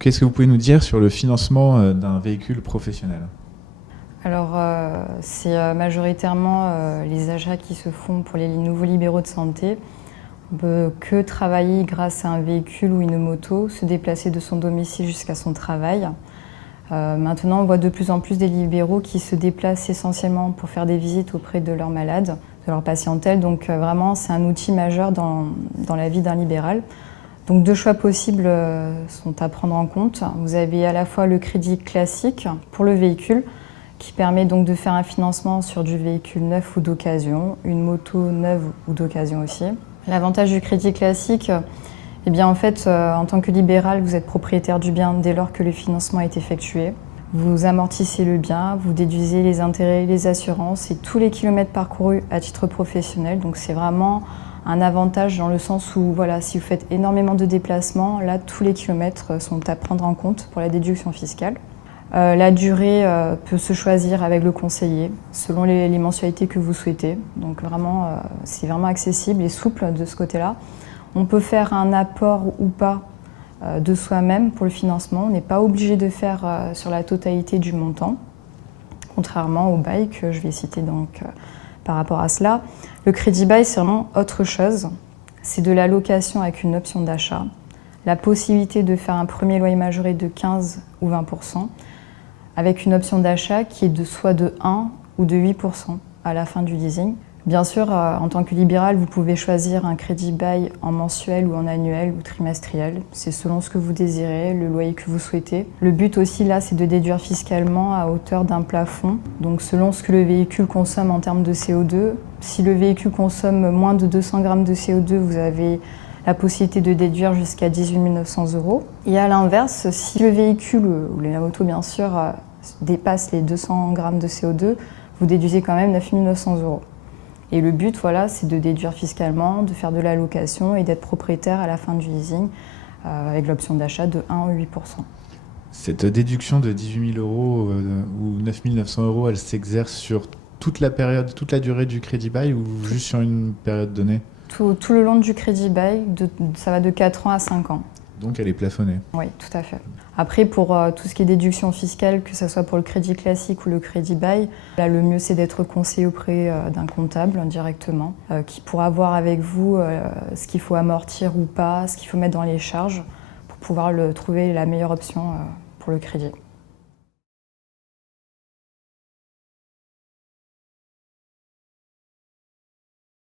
Qu'est-ce que vous pouvez nous dire sur le financement d'un véhicule professionnel? Alors, c'est majoritairement les achats qui se font pour les nouveaux libéraux de santé. On peut que travailler grâce à un véhicule ou une moto, se déplacer de son domicile jusqu'à son travail. Maintenant, on voit de plus en plus des libéraux qui se déplacent essentiellement pour faire des visites auprès de leurs malades, de leur patientèle. Donc vraiment, c'est un outil majeur dans la vie d'un libéral. Donc deux choix possibles sont à prendre en compte. Vous avez à la fois le crédit classique pour le véhicule, qui permet donc de faire un financement sur du véhicule neuf ou d'occasion, une moto neuve ou d'occasion aussi. L'avantage du crédit classique, eh bien en fait, en tant que libéral, vous êtes propriétaire du bien dès lors que le financement est effectué. Vous amortissez le bien, vous déduisez les intérêts, les assurances et tous les kilomètres parcourus à titre professionnel. Donc c'est vraiment un avantage dans le sens où voilà, si vous faites énormément de déplacements, là tous les kilomètres sont à prendre en compte pour la déduction fiscale. La durée peut se choisir avec le conseiller selon les mensualités que vous souhaitez. Donc vraiment, c'est vraiment accessible et souple de ce côté-là. On peut faire un apport ou pas de soi-même pour le financement. On n'est pas obligé de faire sur la totalité du montant, contrairement au bail que je vais citer donc par rapport à cela. Le crédit bail, c'est vraiment autre chose. C'est de la location avec une option d'achat, la possibilité de faire un premier loyer majoré de 15 ou 20%, avec une option d'achat qui est soit de 1 ou de 8% à la fin du leasing. Bien sûr, en tant que libéral, vous pouvez choisir un crédit bail en mensuel ou en annuel ou trimestriel. C'est selon ce que vous désirez, le loyer que vous souhaitez. Le but aussi, là, c'est de déduire fiscalement à hauteur d'un plafond. Donc selon ce que le véhicule consomme en termes de CO2. Si le véhicule consomme moins de 200 grammes de CO2, vous avez la possibilité de déduire jusqu'à 18 900 €. Et à l'inverse, si le véhicule, ou la moto bien sûr, dépasse les 200 grammes de CO2, vous déduisez quand même 9 900 €. Et le but, voilà, c'est de déduire fiscalement, de faire de la location et d'être propriétaire à la fin du leasing avec l'option d'achat de 1 ou 8%. Cette déduction de 18 000 € ou 9 900 €, elle s'exerce sur toute la période, toute la durée du crédit bail ou juste sur une période donnée? Tout le long du crédit bail, ça va de 4 ans à 5 ans. Donc elle est plafonnée. Oui, tout à fait. Après, pour tout ce qui est déduction fiscale, que ce soit pour le crédit classique ou le crédit bail, là, le mieux c'est d'être conseillé auprès d'un comptable directement, qui pourra voir avec vous ce qu'il faut amortir ou pas, ce qu'il faut mettre dans les charges, pour pouvoir trouver la meilleure option pour le crédit.